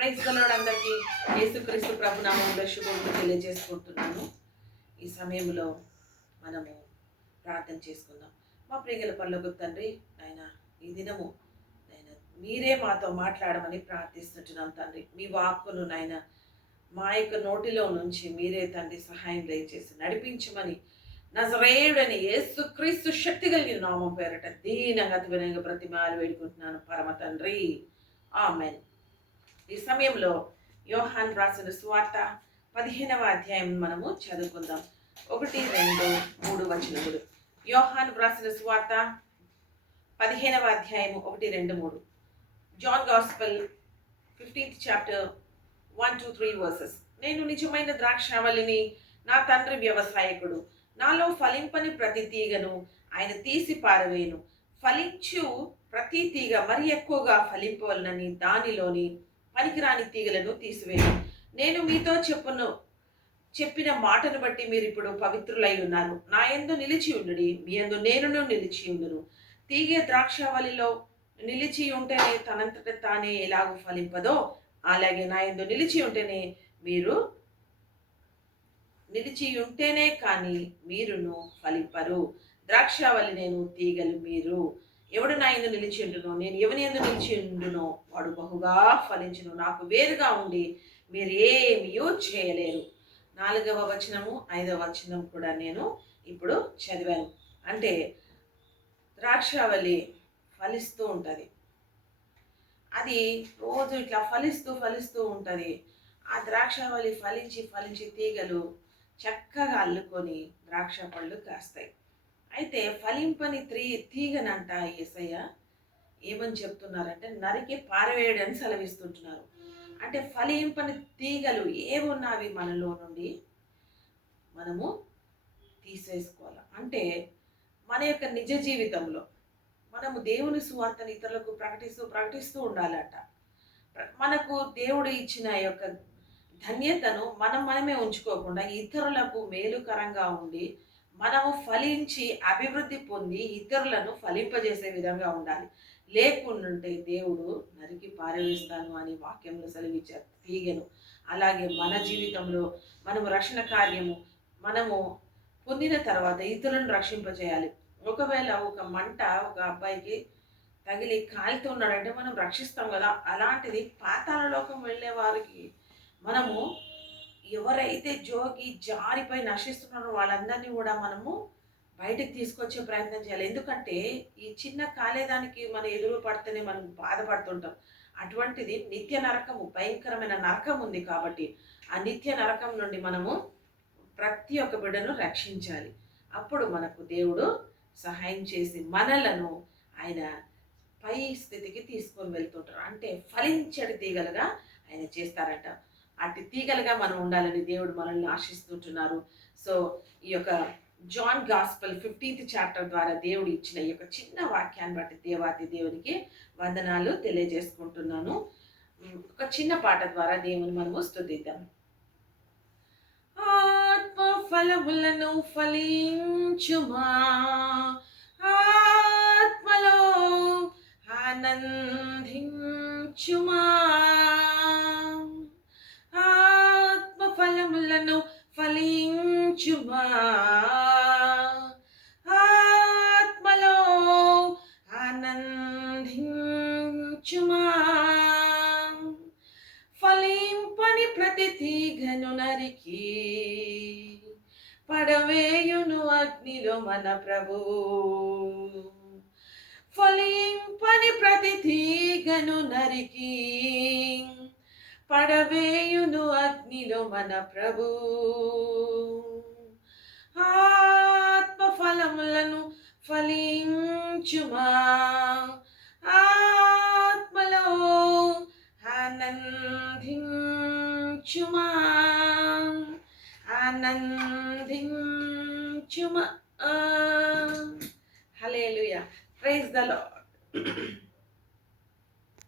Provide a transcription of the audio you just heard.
Praise గలవాడు అందరికీ యేసుక్రీస్తు ప్రభు నామములో శుభములు తెలియజేసుకుంటున్నాను. ఈ సమయంలో మనము ప్రార్థన చేసుకుందాం. మా ప్రియగల పరలోకపు తండ్రి, నాయన ఈ దినము నాయన మీరే మాతో మాట్లాడమని ప్రార్థిస్తుంటున్నాం తండ్రి. మీ వాక్కును నాయన మా యొక్క నోటిలో నుంచి మీరే తండ్రి సహాయం దయచేసి నడిపించమని నజరేయుడని యేసుక్రీస్తు శక్తి కలిగిన నామం పేరట దీనంగా అతి వినయంగా బ్రతిమాలు వేడుకుంటున్నాను పరమ తండ్రి, ఆమెన్. ఈ సమయంలో యోహాన్ రాసిన సువార్త 15వ అధ్యాయం మనము చదువుకుందాం. 1, 2, 3 వచనములు. యోహాన్ రాసిన సువార్త 15వ అధ్యాయం 1, 2, 3. John gospel 15th chapter 1 to 3 verses. నేను నిజమైన ద్రాక్షావళిని, నా తండ్రి వ్యవసాయకుడు. నాలో ఫలింపని ప్రతి తీగను ఆయన తీసి పారవేయును. ఫలించు ప్రతి తీగ మరి ఎక్కువగా ఫలింపవలనని దానిలోని పనికిరాని తీగలను తీసివేయను. నేను మీతో చెప్పిన మాటను బట్టి మీరు ఇప్పుడు పవిత్రులై ఉన్నారు. నా యందు నిలిచి ఉండుడి, మీ యందు నేనును నిలిచి ఉండును. తీగ ద్రాక్షావళిలో నిలిచి ఉంటేనే తనంతట తానే ఎలాగో ఫలింపదో, అలాగే నా యందు నిలిచి ఉంటేనే కానీ మీరును ఫలింపరు. ద్రాక్షావళి నేను, తీగలు మీరు. ఎవడు నా యందు నిలిచి ఉండునో, నేను ఎవని యందు నిలిచి ఉండునో వాడు బహుగా ఫలించును. నాకు వేరుగా ఉండి మీరు ఏమీయూ చేయలేరు. 4వ వచనము 5వ వచనం కూడా నేను ఇప్పుడు చదివాను. అంటే ద్రాక్షావళి ఫలిస్తూ ఉంటుంది. అది రోజు ఇట్లా ఫలిస్తూ ఉంటుంది. ఆ ద్రాక్షావళి ఫలించి తీగలు చక్కగా అల్లుకొని ద్రాక్ష పళ్ళు కాస్తాయి. అయితే ఫలింపని తీగనంట యేసయ్య ఏమని చెప్తున్నారంటే నరికి పారవేయడని సెలవిస్తుంటున్నారు. అంటే ఫలింపని తీగలు ఏమున్నవి మనలో నుండి మనము తీసేసుకోవాలి. అంటే మన యొక్క నిజ జీవితంలో మనము దేవుని సువార్తను ఇతరులకు ప్రకటిస్తూ ఉండాలట. మనకు దేవుడు ఇచ్చిన యొక్క ధన్యతను మనమే ఉంచుకోకుండా ఇతరులకు మేలుకరంగా ఉండి మనము ఫలించి అభివృద్ధి పొంది ఇతరులను ఫలింపజేసే విధంగా ఉండాలి. లేకుంటే దేవుడు నరికి పారవేస్తాను అని వాక్యంలో సెలవిచ్చారు తీగను. అలాగే మన జీవితంలో మనము రక్షణ కార్యము మనము పొందిన తర్వాత ఇతరులను రక్షింపజేయాలి. ఒకవేళ ఒక మంట ఒక అబ్బాయికి తగిలి కాలుతున్నాడంటే మనం రక్షిస్తాం కదా. అలాంటిది పాతాళ లోకం వెళ్ళే వారికి మనము ఎవరైతే జారిపై నశిస్తున్నారో వాళ్ళందరినీ కూడా మనము బయటకు తీసుకొచ్చే ప్రయత్నం చేయాలి. ఎందుకంటే ఈ చిన్న కాలేదానికి మనం ఎదురు పడితేనే మనం బాధపడుతుంటాం. అటువంటిది నిత్య నరకము, భయంకరమైన నరకం ఉంది. కాబట్టి ఆ నిత్య నరకం నుండి మనము ప్రతి ఒక్క బిడ్డను రక్షించాలి. అప్పుడు మనకు దేవుడు సహాయం చేసి మనలను ఆయన పై స్థితికి తీసుకొని వెళ్తుంటారు. అంటే ఫలించడి తీగలుగా ఆయన చేస్తారట. అటు తీగలుగా మనం ఉండాలని దేవుడు మనల్ని ఆశిస్తుంటున్నారు. సో ఈ యొక్క జాన్ గాస్పెల్ 15th chapter ద్వారా దేవుడు ఇచ్చిన ఈ యొక్క చిన్న వాక్యాన్ని బట్టి దేవాది దేవునికి వందనాలు తెలియజేసుకుంటున్నాను. ఒక చిన్న పాట ద్వారా దేవుని మనము స్తుతిద్దాం. ఆత్మ ఫలములను ఫలించుమా, ఆత్మలో ఆనందించుమా. ఆత్మ ఫలములను ఫలించుమా, ఆత్మలో ఆనందించుమా. ఫలింపని ప్రతి తీగను నరికి పడవేయును అగ్నిలో మన ప్రభువు. ఫలింపని ప్రతి తీగను నరికి పడవేయును అగ్నిలో మన ప్రభువు. ఆత్మ ఫలములను ఫలించుమా, ఆత్మలో ఆనందించుమా, ఆనందించుమా. హల్లెలూయా. Praise the lord.